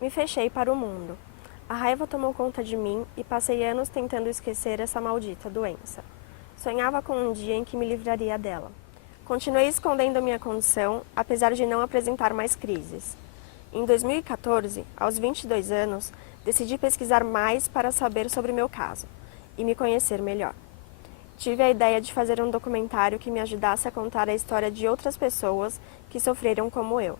Me fechei para o mundo. A raiva tomou conta de mim e passei anos tentando esquecer essa maldita doença. Sonhava com um dia em que me livraria dela. Continuei escondendo minha condição, apesar de não apresentar mais crises. Em 2014, aos 22 anos, decidi pesquisar mais para saber sobre meu caso e me conhecer melhor. Tive a ideia de fazer um documentário que me ajudasse a contar a história de outras pessoas que sofreram como eu.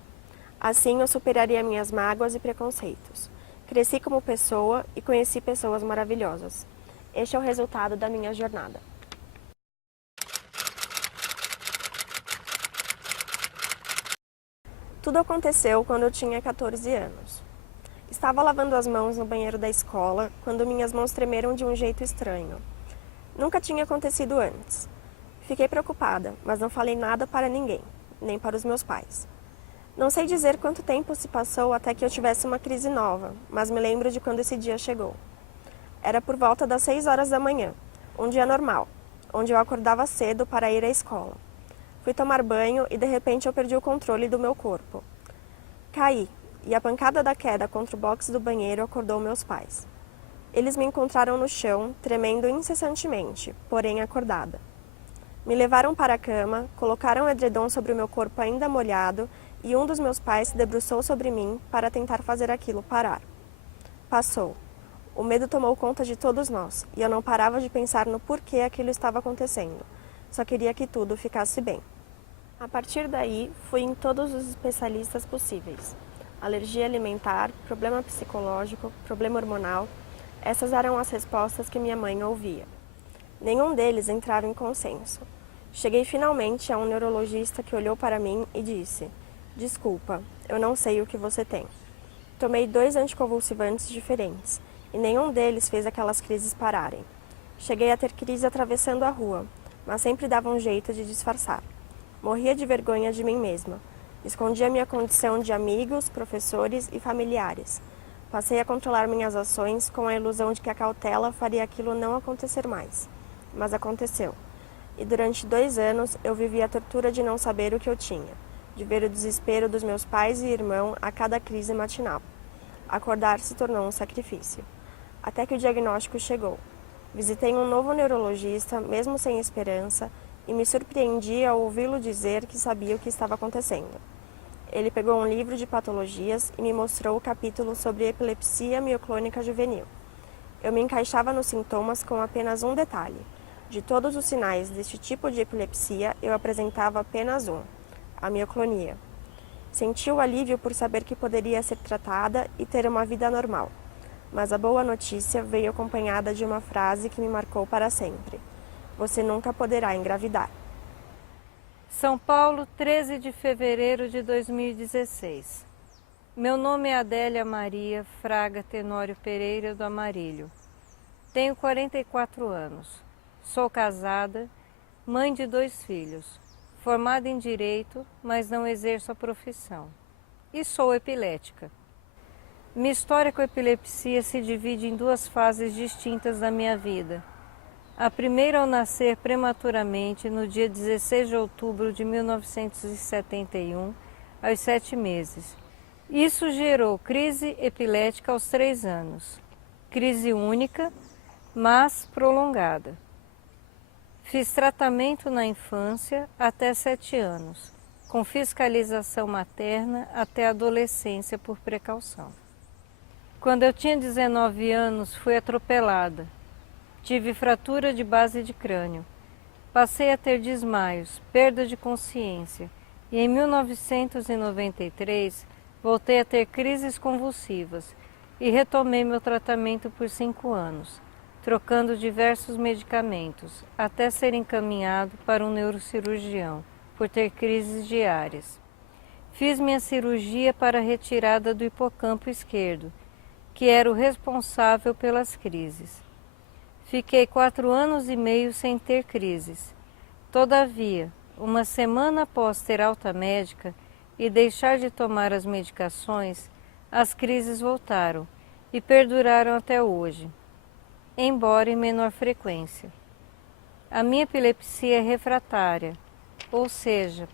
Assim, eu superaria minhas mágoas e preconceitos. Cresci como pessoa e conheci pessoas maravilhosas. Este é o resultado da minha jornada. Tudo aconteceu quando eu tinha 14 anos. Estava lavando as mãos no banheiro da escola quando minhas mãos tremeram de um jeito estranho. Nunca tinha acontecido antes. Fiquei preocupada, mas não falei nada para ninguém, nem para os meus pais. Não sei dizer quanto tempo se passou até que eu tivesse uma crise nova, mas me lembro de quando esse dia chegou. Era por volta das 6 horas da manhã, um dia normal, onde eu acordava cedo para ir à escola. Fui tomar banho e de repente eu perdi o controle do meu corpo. Caí, e a pancada da queda contra o box do banheiro acordou meus pais. Eles me encontraram no chão, tremendo incessantemente, porém acordada. Me levaram para a cama, colocaram o edredom sobre o meu corpo ainda molhado e um dos meus pais se debruçou sobre mim para tentar fazer aquilo parar. Passou. O medo tomou conta de todos nós e eu não parava de pensar no porquê aquilo estava acontecendo. Só queria que tudo ficasse bem. A partir daí, fui em todos os especialistas possíveis. Alergia alimentar, problema psicológico, problema hormonal. Essas eram as respostas que minha mãe ouvia. Nenhum deles entrava em consenso. Cheguei finalmente a um neurologista que olhou para mim e disse: "Desculpa, eu não sei o que você tem." Tomei 2 anticonvulsivantes diferentes e nenhum deles fez aquelas crises pararem. Cheguei a ter crise atravessando a rua, mas sempre dava um jeito de disfarçar. Morria de vergonha de mim mesma. Escondia minha condição de amigos, professores e familiares. Passei a controlar minhas ações com a ilusão de que a cautela faria aquilo não acontecer mais. Mas aconteceu. E durante 2 anos eu vivi a tortura de não saber o que eu tinha, de ver o desespero dos meus pais e irmão a cada crise matinal. Acordar se tornou um sacrifício. Até que o diagnóstico chegou. Visitei um novo neurologista, mesmo sem esperança, e me surpreendi ao ouvi-lo dizer que sabia o que estava acontecendo. Ele pegou um livro de patologias e me mostrou o capítulo sobre epilepsia mioclônica juvenil. Eu me encaixava nos sintomas com apenas um detalhe. De todos os sinais deste tipo de epilepsia, eu apresentava apenas um, a mioclonia. Senti o alívio por saber que poderia ser tratada e ter uma vida normal. Mas a boa notícia veio acompanhada de uma frase que me marcou para sempre: "Você nunca poderá engravidar." São Paulo, 13 de fevereiro de 2016. Meu nome é Adélia Maria Fraga Tenório Pereira do Amarilho. Tenho 44 anos. Sou casada, mãe de 2 filhos, formada em Direito, mas não exerço a profissão. E sou epilética. Minha história com epilepsia se divide em 2 fases distintas da minha vida. A primeira ao nascer prematuramente no dia 16 de outubro de 1971, aos 7 meses. Isso gerou crise epilética aos 3 anos. Crise única, mas prolongada. Fiz tratamento na infância até 7 anos, com fiscalização materna até a adolescência por precaução. Quando eu tinha 19 anos, fui atropelada. Tive fratura de base de crânio. Passei a ter desmaios, perda de consciência e em 1993 voltei a ter crises convulsivas e retomei meu tratamento por 5 anos, trocando diversos medicamentos, até ser encaminhado para um neurocirurgião, por ter crises diárias. Fiz minha cirurgia para a retirada do hipocampo esquerdo, que era o responsável pelas crises. Fiquei 4 anos e meio sem ter crises. Todavia, uma semana após ter alta médica e deixar de tomar as medicações, as crises voltaram e perduraram até hoje, embora em menor frequência. A minha epilepsia é refratária, ou seja,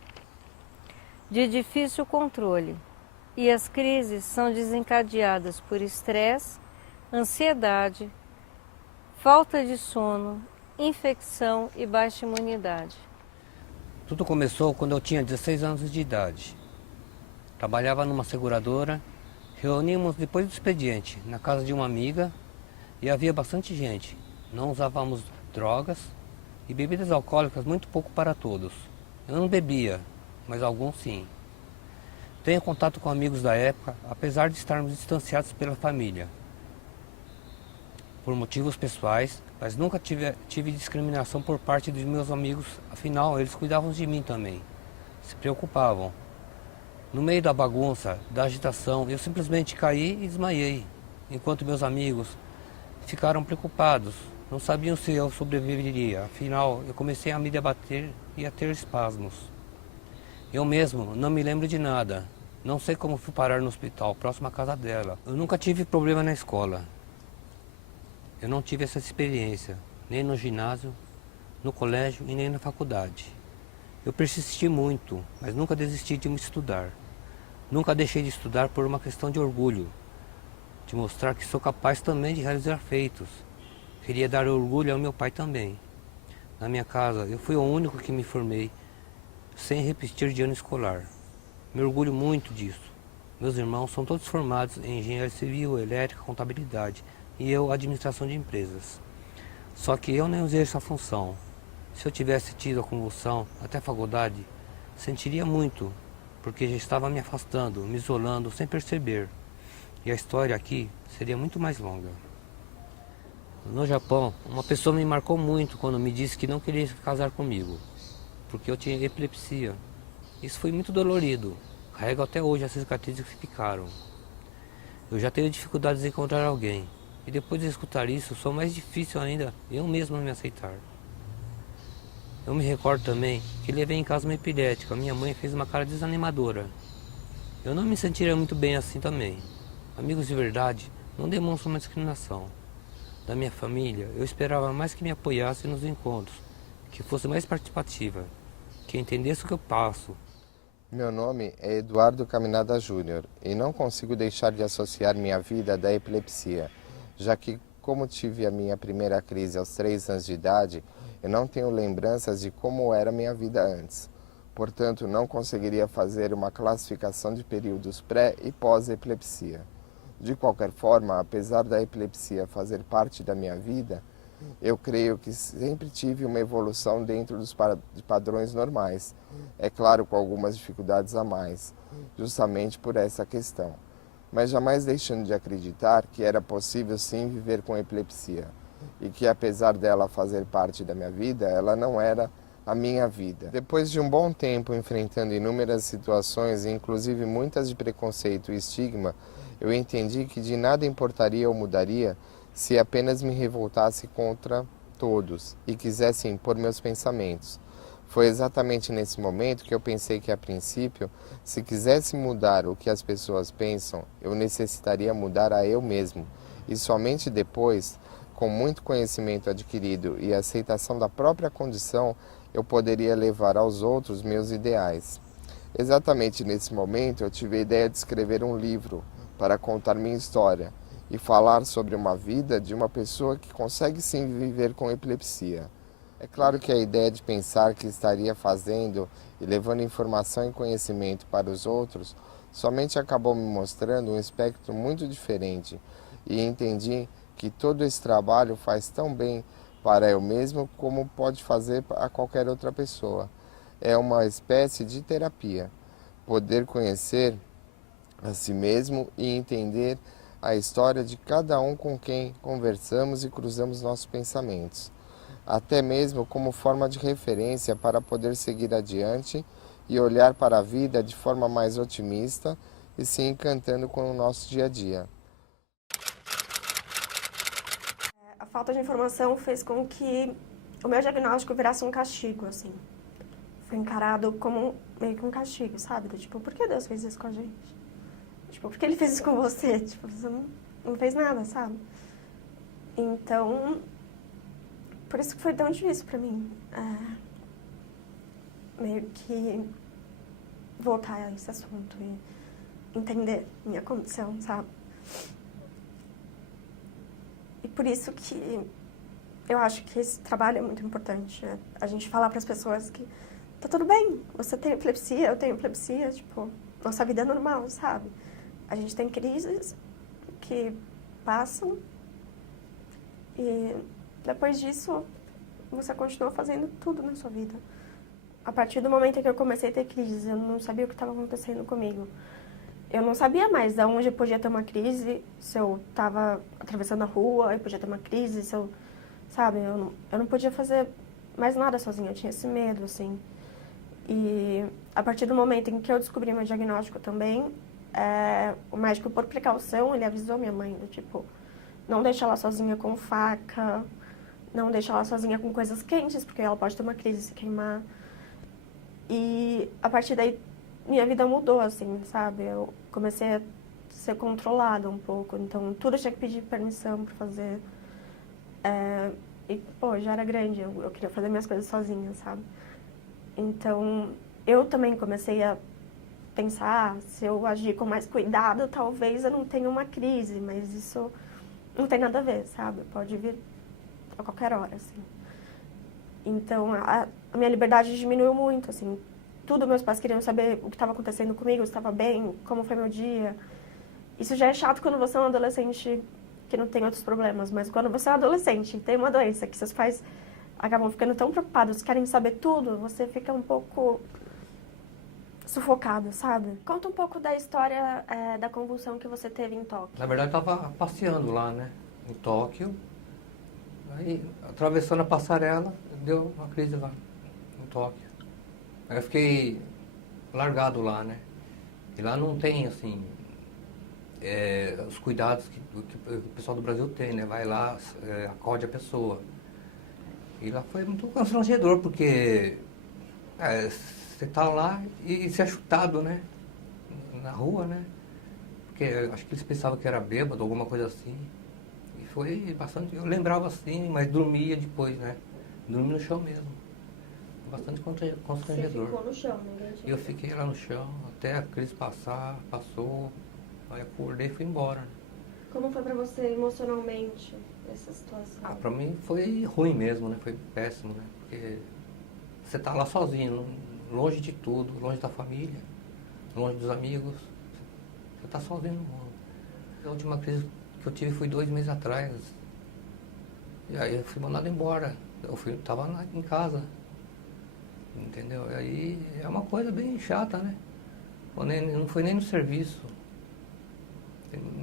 de difícil controle. E as crises são desencadeadas por estresse, ansiedade, falta de sono, infecção e baixa imunidade. Tudo começou quando eu tinha 16 anos de idade. Trabalhava numa seguradora, reuníamos depois do expediente na casa de uma amiga e havia bastante gente. Não usávamos drogas e bebidas alcoólicas muito pouco para todos. Eu não bebia, mas alguns sim. Tenho contato com amigos da época, apesar de estarmos distanciados pela família. Por motivos pessoais, mas nunca tive discriminação por parte dos meus amigos, afinal eles cuidavam de mim também, se preocupavam. No meio da bagunça, da agitação, eu simplesmente caí e desmaiei, enquanto meus amigos ficaram preocupados, não sabiam se eu sobreviveria, afinal eu comecei a me debater e a ter espasmos. Eu mesmo não me lembro de nada, não sei como fui parar no hospital, próximo à casa dela. Eu nunca tive problema na escola. Eu não tive essa experiência, nem no ginásio, no colégio e nem na faculdade. Eu persisti muito, mas nunca desisti de me estudar. Nunca deixei de estudar por uma questão de orgulho, de mostrar que sou capaz também de realizar feitos. Queria dar orgulho ao meu pai também. Na minha casa, eu fui o único que me formei, sem repetir de ano escolar. Me orgulho muito disso. Meus irmãos são todos formados em engenharia civil, elétrica, contabilidade e eu administração de empresas. Só que eu nem usei essa função. Se eu tivesse tido a convulsão até a faculdade, sentiria muito, porque já estava me afastando, me isolando sem perceber. E a história aqui seria muito mais longa. No Japão, uma pessoa me marcou muito quando me disse que não queria se casar comigo, porque eu tinha epilepsia. Isso foi muito dolorido. Carrego até hoje as cicatrizes que ficaram. Eu já tenho dificuldades em encontrar alguém. E depois de escutar isso, sou mais difícil ainda eu mesmo me aceitar. Eu me recordo também que levei em casa uma epilética. Minha mãe fez uma cara desanimadora. Eu não me sentiria muito bem assim também. Amigos de verdade não demonstram uma discriminação. Da minha família, eu esperava mais que me apoiasse nos encontros, que fosse mais participativa, que entendesse o que eu passo. Meu nome é Eduardo Caminada Júnior e não consigo deixar de associar minha vida da epilepsia, já que, como tive a minha primeira crise aos 3 anos de idade, eu não tenho lembranças de como era minha vida antes. Portanto, não conseguiria fazer uma classificação de períodos pré e pós-epilepsia. De qualquer forma, apesar da epilepsia fazer parte da minha vida, eu creio que sempre tive uma evolução dentro dos padrões normais. É claro, com algumas dificuldades a mais, justamente por essa questão. Mas jamais deixando de acreditar que era possível sim viver com epilepsia. E que apesar dela fazer parte da minha vida, ela não era a minha vida. Depois de um bom tempo enfrentando inúmeras situações, inclusive muitas de preconceito e estigma, eu entendi que de nada importaria ou mudaria se apenas me revoltasse contra todos e quisesse impor meus pensamentos. Foi exatamente nesse momento que eu pensei que, a princípio, se quisesse mudar o que as pessoas pensam, eu necessitaria mudar a eu mesmo. E somente depois, com muito conhecimento adquirido e aceitação da própria condição, eu poderia levar aos outros meus ideais. Exatamente nesse momento, eu tive a ideia de escrever um livro para contar minha história e falar sobre uma vida de uma pessoa que consegue sim viver com epilepsia. É claro que a ideia de pensar que estaria fazendo e levando informação e conhecimento para os outros somente acabou me mostrando um espectro muito diferente e entendi que todo esse trabalho faz tão bem para eu mesmo como pode fazer a qualquer outra pessoa. É uma espécie de terapia, poder conhecer a si mesmo e entender a história de cada um com quem conversamos e cruzamos nossos pensamentos, até mesmo como forma de referência para poder seguir adiante e olhar para a vida de forma mais otimista e se encantando com o nosso dia a dia. A falta de informação fez com que o meu diagnóstico virasse um castigo, assim. Foi encarado como meio que um castigo, sabe? Tipo, por que Deus fez isso com a gente? Tipo, por que Ele fez isso com você? Tipo, você não fez nada, sabe? Então, por isso que foi tão difícil pra mim. Meio que voltar a esse assunto entender minha condição, sabe? E por isso que eu acho que esse trabalho é muito importante, né? A gente falar para as pessoas que tá tudo bem, você tem epilepsia, eu tenho epilepsia, tipo, nossa vida é normal, sabe? A gente tem crises que passam e depois disso você continua fazendo tudo na sua vida. A partir do momento em que eu comecei a ter crises, eu não sabia o que estava acontecendo comigo. Eu não sabia mais de onde eu podia ter uma crise, se eu estava atravessando a rua, eu podia ter uma crise, se eu, sabe, eu não podia fazer mais nada sozinha, eu tinha esse medo, assim. E a partir do momento em que eu descobri meu diagnóstico também, o médico, por precaução, ele avisou minha mãe, do tipo, não deixa ela sozinha com faca, não deixa ela sozinha com coisas quentes, porque ela pode ter uma crise, se queimar. E a partir daí, minha vida mudou, assim, sabe? Eu comecei a ser controlada um pouco, então tudo eu tinha que pedir permissão pra fazer. E, pô, já era grande, eu queria fazer minhas coisas sozinha, sabe? Então, eu também comecei a pensar, se eu agir com mais cuidado, talvez eu não tenha uma crise, mas isso não tem nada a ver, sabe? Pode vir a qualquer hora, assim. Então, a minha liberdade diminuiu muito, assim. Tudo meus pais queriam saber o que estava acontecendo comigo, se estava bem, como foi meu dia. Isso já é chato quando você é um adolescente que não tem outros problemas, mas quando você é um adolescente e tem uma doença que seus pais acabam ficando tão preocupados, querem saber tudo, você fica um pouco sufocado, sabe? Conta um pouco da história da convulsão que você teve em Tóquio. Na verdade, eu estava passeando lá, né, em Tóquio. Aí, atravessando a passarela, deu uma crise lá, em Tóquio. Aí eu fiquei largado lá, né? E lá não tem, assim, os cuidados que o pessoal do Brasil tem, né? Vai lá, acode a pessoa. E lá foi muito constrangedor, porque você tá lá e você é chutado, né? Na rua, né? Porque acho que eles pensavam que era bêbado, alguma coisa assim. E foi bastante... Eu lembrava assim, mas dormia depois, né? Dormi no chão mesmo. Bastante constrangedor. Você ficou no chão, ninguém E eu fiquei lá no chão até a crise passou. Aí acordei e fui embora. Como foi pra você emocionalmente essa situação? Pra mim foi ruim mesmo, né? Foi péssimo, né? Porque você tá lá sozinho, longe de tudo, longe da família, longe dos amigos. Você tá sozinho no mundo. A última crise que eu tive foi 2 meses atrás. E aí eu fui mandado embora. Tava lá em casa. Entendeu? E aí é uma coisa bem chata, né? Não foi nem no serviço.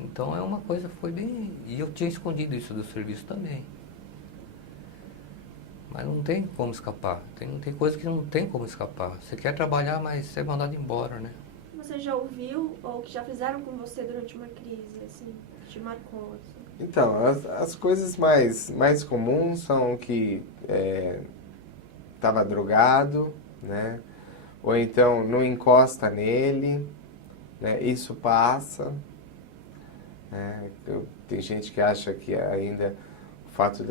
Então é uma coisa, foi bem... E eu tinha escondido isso do serviço também. Mas não tem como escapar. Tem coisa que não tem como escapar. Você quer trabalhar, mas você é mandado embora, né? Você já ouviu ou que já fizeram com você durante uma crise, assim, que te marcou? Assim? Então, as coisas mais comuns são que estava drogado, né? Ou então não encosta nele, né? Isso passa. Tem gente que acha que ainda o fato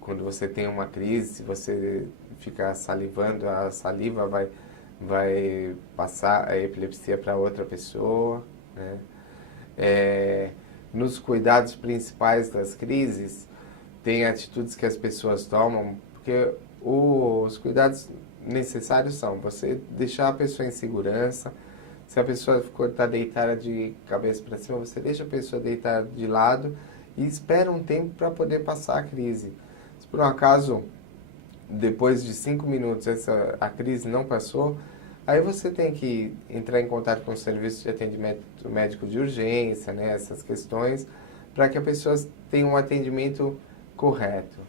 quando você tem uma crise, se você ficar salivando, a saliva vai passar a epilepsia para outra pessoa, né? Nos cuidados principais das crises, tem atitudes que as pessoas tomam, porque os cuidados necessários são você deixar a pessoa em segurança. Se a pessoa está deitada de cabeça para cima, você deixa a pessoa deitada de lado e espera um tempo para poder passar a crise. Se por um acaso, depois de 5 minutos, a crise não passou, aí você tem que entrar em contato com o serviço de atendimento médico de urgência, né, essas questões, para que a pessoa tenha um atendimento correto.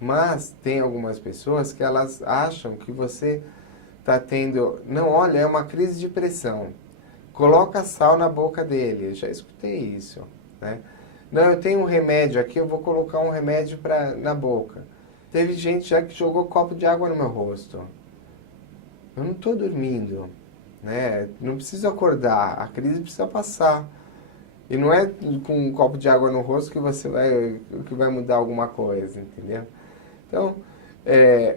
Mas tem algumas pessoas que elas acham que você está tendo... Não, olha, é uma crise de pressão. Coloca sal na boca dele. Eu já escutei isso, né? Não, eu tenho um remédio aqui, eu vou colocar um remédio na boca. Teve gente já que jogou copo de água no meu rosto. Eu não estou dormindo, né? Não preciso acordar, a crise precisa passar. E não é com um copo de água no rosto que vai mudar alguma coisa, entendeu? Então,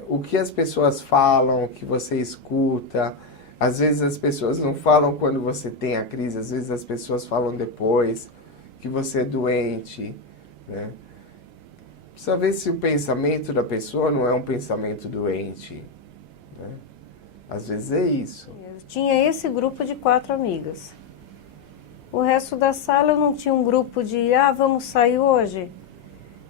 o que as pessoas falam, o que você escuta, Às vezes as pessoas não falam quando você tem a crise, às vezes as pessoas falam depois que você é doente, né? Precisa ver se o pensamento da pessoa não é um pensamento doente, né? Às vezes é isso. Eu tinha esse grupo de 4 amigas. O resto da sala eu não tinha um grupo de, vamos sair hoje.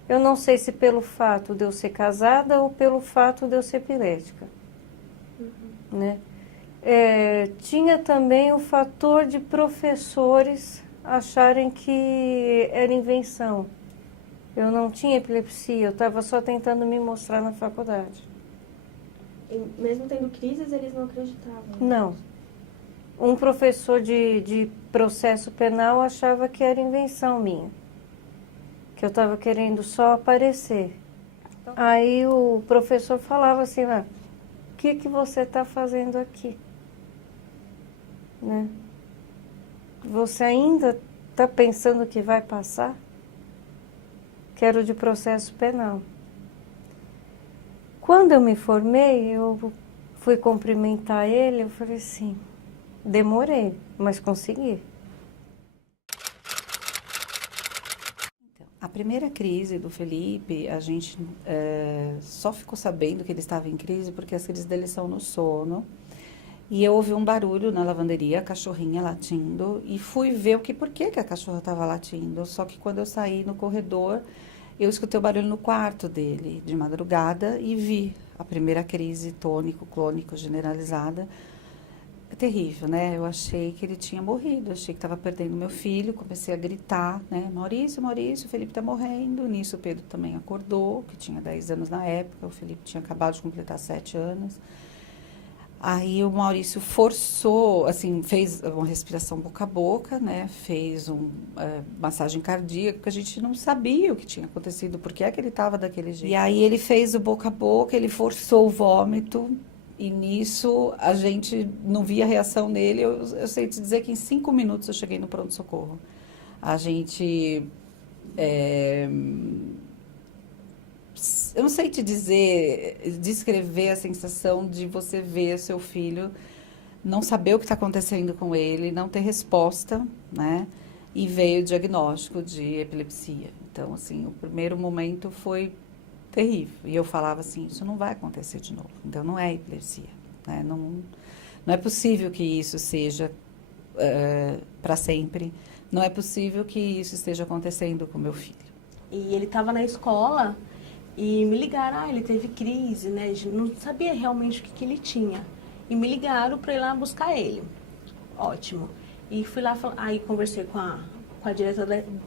Eu não sei se pelo fato de eu ser casada ou pelo fato de eu ser epilética, né? Tinha também o fator de professores acharem que era invenção. Eu não tinha epilepsia, eu estava só tentando me mostrar na faculdade. E mesmo tendo crises, eles não acreditavam? Não. Um professor de processo penal achava que era invenção minha, que eu estava querendo só aparecer. Aí o professor falava assim, o que você está fazendo aqui? Né? Você ainda está pensando que vai passar? Quero de processo penal. Quando eu me formei, eu fui cumprimentar ele, eu falei assim, demorei, mas consegui. A primeira crise do Felipe, a gente só ficou sabendo que ele estava em crise porque as crises dele são no sono. E eu ouvi um barulho na lavanderia, a cachorrinha latindo, e fui ver por que a cachorra estava latindo. Só que quando eu saí no corredor, eu escutei o barulho no quarto dele, de madrugada, e vi a primeira crise tônico-clônico generalizada. É terrível, né? Eu achei que ele tinha morrido, achei que estava perdendo meu filho, comecei a gritar, né? Maurício, Maurício, o Felipe está morrendo. Nisso o Pedro também acordou, que tinha 10 anos na época, o Felipe tinha acabado de completar 7 anos. Aí o Maurício forçou, assim, fez uma respiração boca a boca, né? Fez massagem cardíaca, porque a gente não sabia o que tinha acontecido, por que é que ele estava daquele jeito. E aí ele fez o boca a boca, ele forçou o vômito, e nisso a gente não via a reação nele. Eu sei te dizer que em 5 minutos eu cheguei no pronto-socorro. A gente... eu não sei te dizer, descrever a sensação de você ver seu filho, não saber o que está acontecendo com ele, não ter resposta, né? E veio o diagnóstico de epilepsia. Então, assim, o primeiro momento foi terrível. E eu falava assim, isso não vai acontecer de novo. Então, não é epilepsia, né? Não é possível que isso seja para sempre. Não é possível que isso esteja acontecendo com meu filho. E ele estava na escola... E me ligaram, ele teve crise, né? Não sabia realmente o que ele tinha. E me ligaram para ir lá buscar ele. Ótimo. E fui lá, aí conversei com a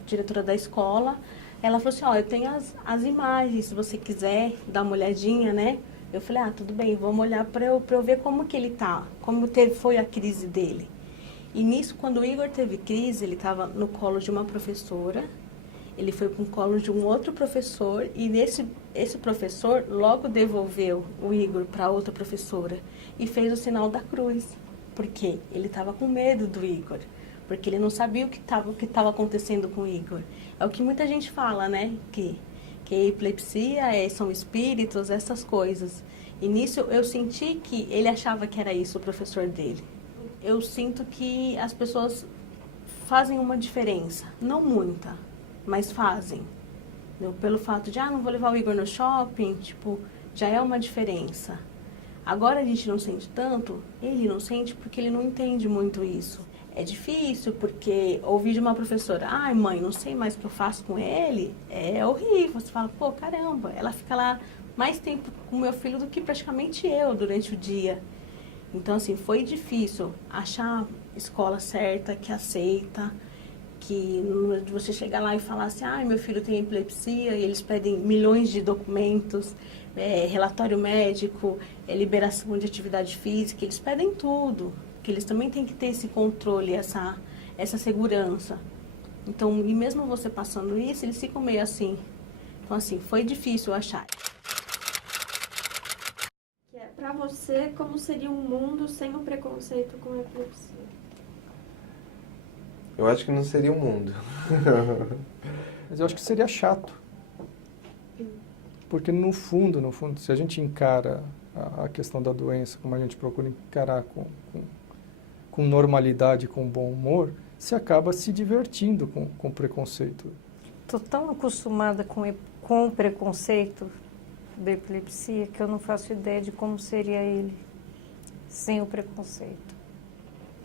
diretora da escola. Ela falou assim, eu tenho as imagens, se você quiser dar uma olhadinha, né? Eu falei, tudo bem, vamos olhar para eu ver como que ele tá, foi a crise dele. E nisso, quando o Igor teve crise, ele estava no colo de uma professora. Ele foi para o colo de um outro professor e esse professor logo devolveu o Igor para outra professora e fez o sinal da cruz, porque ele estava com medo do Igor, porque ele não sabia o que estava acontecendo com o Igor. É o que muita gente fala, né? Que a epilepsia são espíritos, essas coisas. E nisso eu senti que ele achava que era isso o professor dele. Eu sinto que as pessoas fazem uma diferença, não muita, mas fazem. Pelo fato de, não vou levar o Igor no shopping, já é uma diferença. Agora a gente não sente tanto, ele não sente porque ele não entende muito isso. É difícil porque ouvir de uma professora, mãe, não sei mais o que eu faço com ele, é horrível. Você fala, caramba, ela fica lá mais tempo com o meu filho do que praticamente eu durante o dia. Então, assim, foi difícil achar a escola certa, que aceita, que você chegar lá e falar assim, meu filho tem epilepsia, e eles pedem milhões de documentos, relatório médico, liberação de atividade física, eles pedem tudo, que eles também têm que ter esse controle, essa segurança. Então, e mesmo você passando isso, eles ficam meio assim. Então, assim, foi difícil achar. Para você, como seria um mundo sem o preconceito com a epilepsia? Eu acho que não seria um mundo. Mas eu acho que seria chato. Porque no fundo, se a gente encara a questão da doença, como a gente procura encarar com normalidade, com bom humor, você acaba se divertindo com preconceito. Estou tão acostumada com o preconceito da epilepsia que eu não faço ideia de como seria ele sem o preconceito.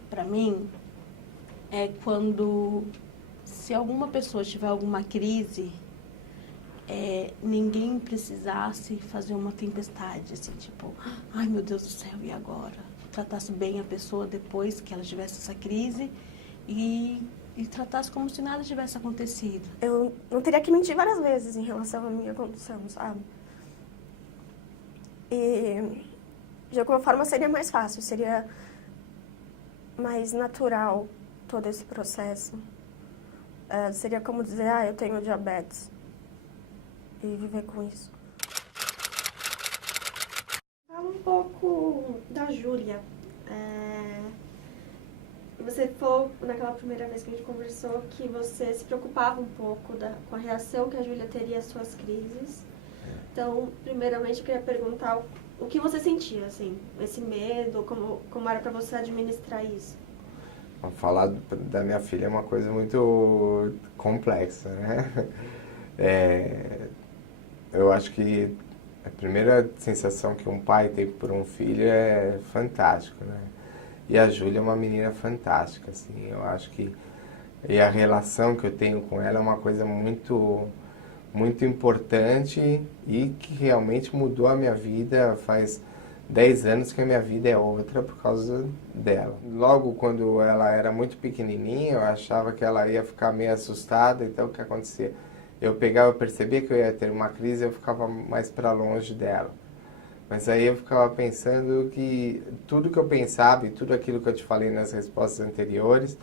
Para mim, é quando, se alguma pessoa tiver alguma crise, ninguém precisasse fazer uma tempestade, assim, tipo, ai meu Deus do céu, e agora? Tratasse bem a pessoa depois que ela tivesse essa crise e tratasse como se nada tivesse acontecido. Eu não teria que mentir várias vezes em relação à minha condição, sabe? E de alguma forma seria mais fácil, seria mais natural todo esse processo. Seria como dizer, eu tenho diabetes e viver com isso. Fala um pouco da Júlia. Você falou naquela primeira vez que a gente conversou que você se preocupava um pouco com a reação que a Júlia teria às suas crises. Então, primeiramente, eu queria perguntar o que você sentia, assim, esse medo, como era para você administrar isso? Falar da minha filha é uma coisa muito complexa, né? Eu acho que a primeira sensação que um pai tem por um filho é fantástico, né? E a Júlia é uma menina fantástica, assim, eu acho que... E a relação que eu tenho com ela é uma coisa muito, muito importante e que realmente mudou a minha vida. Faz 10 anos que a minha vida é outra por causa dela. Logo quando ela era muito pequenininha, eu achava que ela ia ficar meio assustada, então o que acontecia? Eu percebia que eu ia ter uma crise, eu ficava mais para longe dela. Mas aí eu ficava pensando que tudo que eu pensava e tudo aquilo que eu te falei nas respostas anteriores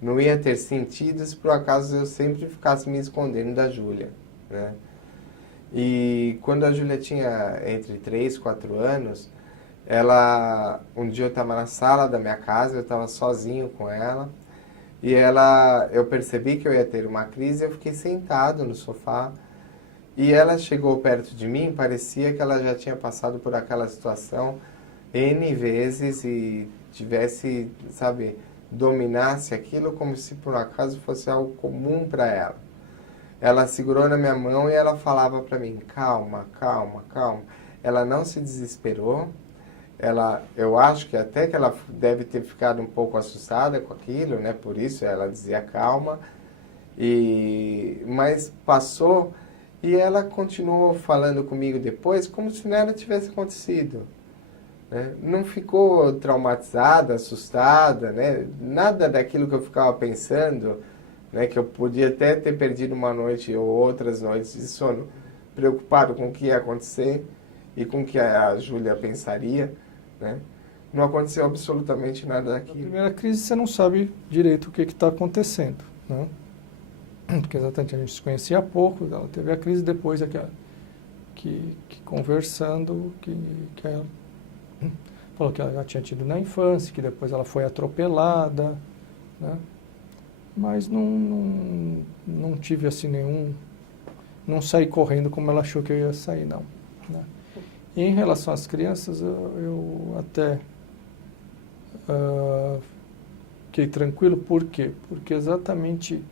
não ia ter sentido se por acaso eu sempre ficasse me escondendo da Júlia, né? E quando a Júlia tinha entre 3 e 4 anos, um dia eu estava na sala da minha casa, eu estava sozinho com ela, e eu percebi que eu ia ter uma crise, eu fiquei sentado no sofá, e ela chegou perto de mim, parecia que ela já tinha passado por aquela situação N vezes e tivesse, sabe, dominasse aquilo como se por um acaso fosse algo comum para ela. Ela segurou na minha mão e ela falava para mim, calma, calma, calma. Ela não se desesperou. Eu acho que até que ela deve ter ficado um pouco assustada com aquilo, né? Por isso ela dizia calma. Mas passou e ela continuou falando comigo depois como se nada tivesse acontecido, né? Não ficou traumatizada, assustada, né? Nada daquilo que eu ficava pensando, né? Que eu podia até ter perdido uma noite ou outras noites de sono, preocupado com o que ia acontecer e com o que a Júlia pensaria, né? Não aconteceu absolutamente nada daquilo. Na primeira crise você não sabe direito o que está acontecendo, né? Porque exatamente a gente se conhecia há pouco, ela teve a crise depois que conversando, que ela falou que ela já tinha tido na infância, que depois ela foi atropelada, né? Mas não tive assim não saí correndo como ela achou que eu ia sair, não, né? E em relação às crianças, eu até fiquei tranquilo. Por quê? Porque exatamente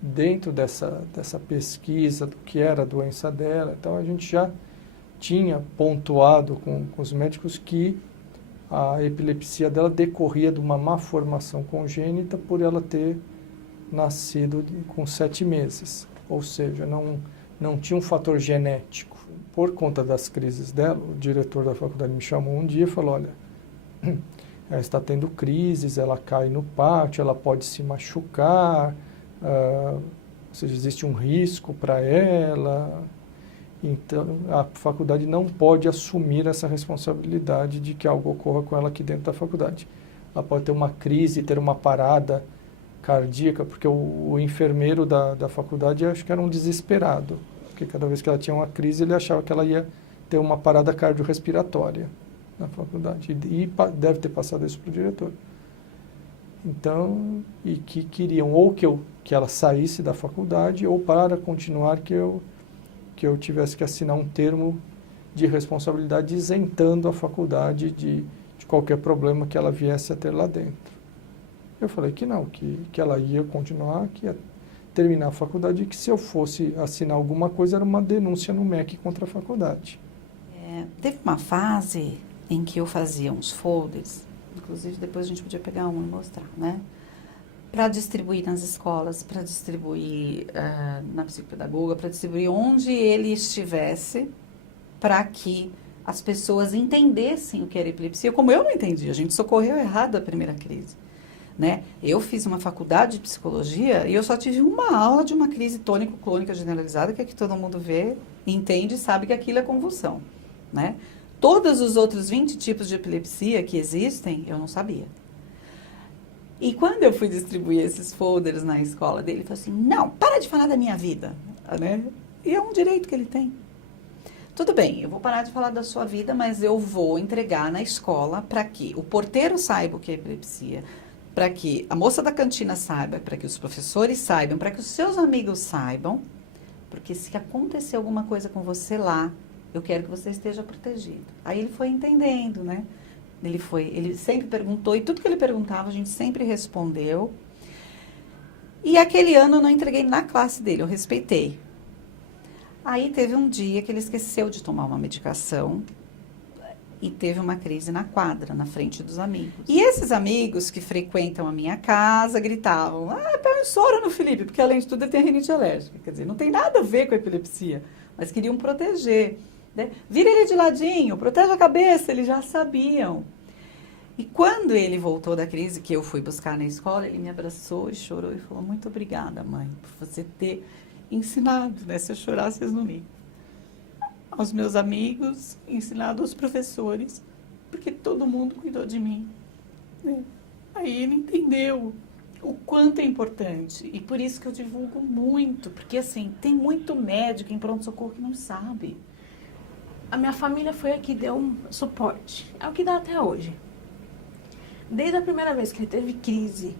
dentro dessa pesquisa do que era a doença dela, então a gente já tinha pontuado com os médicos que a epilepsia dela decorria de uma má formação congênita por ela ter nascido com 7 meses, ou seja, não tinha um fator genético. Por conta das crises dela, o diretor da faculdade me chamou um dia e falou, olha, ela está tendo crises, ela cai no pátio, ela pode se machucar, ou seja, existe um risco para ela. Então, a faculdade não pode assumir essa responsabilidade de que algo ocorra com ela aqui dentro da faculdade. Ela pode ter uma crise, ter uma parada cardíaca, porque o enfermeiro da faculdade, acho que era um desesperado, porque cada vez que ela tinha uma crise, ele achava que ela ia ter uma parada cardiorrespiratória na faculdade. E deve ter passado isso para o diretor. Então, e que queriam ou que ela saísse da faculdade, ou para continuar que eu tivesse que assinar um termo de responsabilidade, isentando a faculdade de qualquer problema que ela viesse a ter lá dentro. Eu falei que não, que ela ia continuar, que ia terminar a faculdade e que se eu fosse assinar alguma coisa era uma denúncia no MEC contra a faculdade. Teve uma fase em que eu fazia uns folders, inclusive depois a gente podia pegar um e mostrar, né? Para distribuir nas escolas, para distribuir na psicopedagoga, para distribuir onde ele estivesse, para que as pessoas entendessem o que era epilepsia, como eu não entendi. A gente socorreu errado a primeira crise, né? Eu fiz uma faculdade de psicologia e eu só tive uma aula de uma crise tônico-clônica generalizada, que é que todo mundo vê, entende e sabe que aquilo é convulsão, né? Todos os outros 20 tipos de epilepsia que existem, eu não sabia. E quando eu fui distribuir esses folders na escola dele, ele falou assim, não, para de falar da minha vida, né? E é um direito que ele tem. Tudo bem, eu vou parar de falar da sua vida, mas eu vou entregar na escola para que o porteiro saiba o que é epilepsia, para que a moça da cantina saiba, para que os professores saibam, para que os seus amigos saibam, porque se acontecer alguma coisa com você lá, eu quero que você esteja protegido. Aí ele foi entendendo, né? Ele sempre perguntou, e tudo que ele perguntava, a gente sempre respondeu. E aquele ano eu não entreguei na classe dele, eu respeitei. Aí teve um dia que ele esqueceu de tomar uma medicação e teve uma crise na quadra, na frente dos amigos. E esses amigos que frequentam a minha casa gritavam, põe um soro no Felipe, porque além de tudo ele tem rinite alérgica. Quer dizer, não tem nada a ver com a epilepsia, mas queriam proteger. Né? Vira ele de ladinho, protege a cabeça, eles já sabiam. E quando ele voltou da crise, que eu fui buscar na escola, ele me abraçou e chorou e falou, muito obrigada, mãe, por você ter ensinado, né? Se eu chorar, vocês não ligam. Aos meus amigos, ensinado aos professores, porque todo mundo cuidou de mim. Né? Aí ele entendeu o quanto é importante. E por isso que eu divulgo muito, porque assim, tem muito médico em pronto-socorro que não sabe. A minha família foi a que deu um suporte. É o que dá até hoje. Desde a primeira vez que ele teve crise,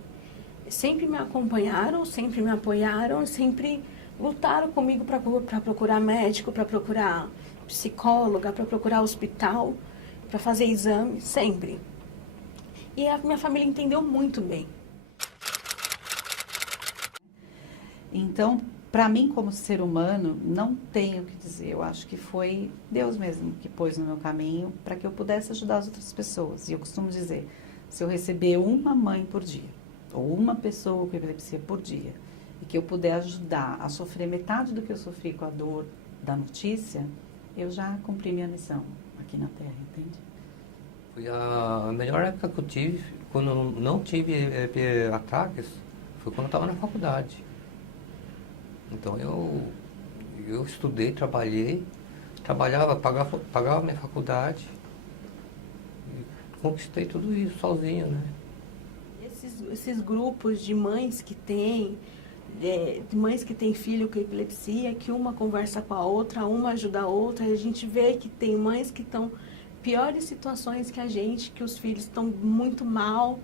sempre me acompanharam, sempre me apoiaram, sempre lutaram comigo para procurar médico, para procurar psicóloga, para procurar hospital, para fazer exame, sempre. E a minha família entendeu muito bem. Então, para mim, como ser humano, não tenho o que dizer. Eu acho que foi Deus mesmo que pôs no meu caminho para que eu pudesse ajudar as outras pessoas. E eu costumo dizer, se eu receber uma mãe por dia, ou uma pessoa com epilepsia por dia, e que eu puder ajudar a sofrer metade do que eu sofri com a dor da notícia, eu já cumpri minha missão aqui na Terra, entende? Foi a melhor época que eu tive, quando eu não tive ataques, foi quando eu estava na faculdade. Então eu estudei, trabalhava, pagava minha faculdade, e conquistei tudo isso sozinho, né? Esses grupos de mães que têm, de mães que têm filho com epilepsia, que uma conversa com a outra, uma ajuda a outra, e a gente vê que tem mães que estão em piores situações que a gente, que os filhos estão muito mal,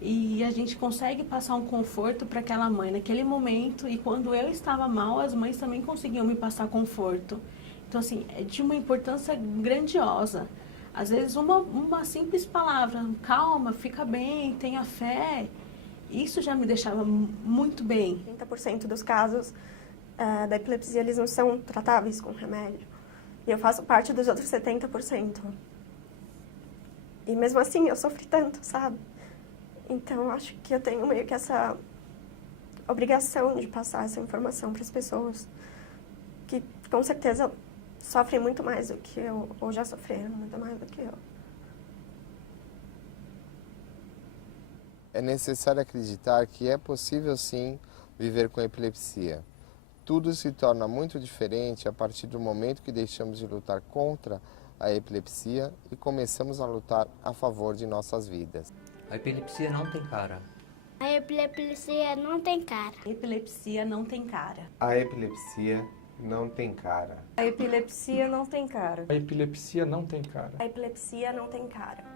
e a gente consegue passar um conforto para aquela mãe naquele momento, e quando eu estava mal, as mães também conseguiam me passar conforto. Então, assim, é de uma importância grandiosa. Às vezes, uma simples palavra, calma, fica bem, tenha fé, isso já me deixava muito bem. 30% dos casos da epilepsia, eles não são tratáveis com remédio. E eu faço parte dos outros 70%. E mesmo assim, eu sofri tanto, sabe? Então, acho que eu tenho meio que essa obrigação de passar essa informação para as pessoas que, com certeza, sofrem muito mais do que eu, ou já sofreram muito mais do que eu. É necessário acreditar que é possível, sim, viver com epilepsia. Tudo se torna muito diferente a partir do momento que deixamos de lutar contra a epilepsia e começamos a lutar a favor de nossas vidas. A epilepsia não tem cara. A epilepsia não tem cara. A epilepsia não tem cara. A epilepsia não tem cara. A epilepsia não tem cara. A epilepsia não tem cara. A epilepsia não tem cara.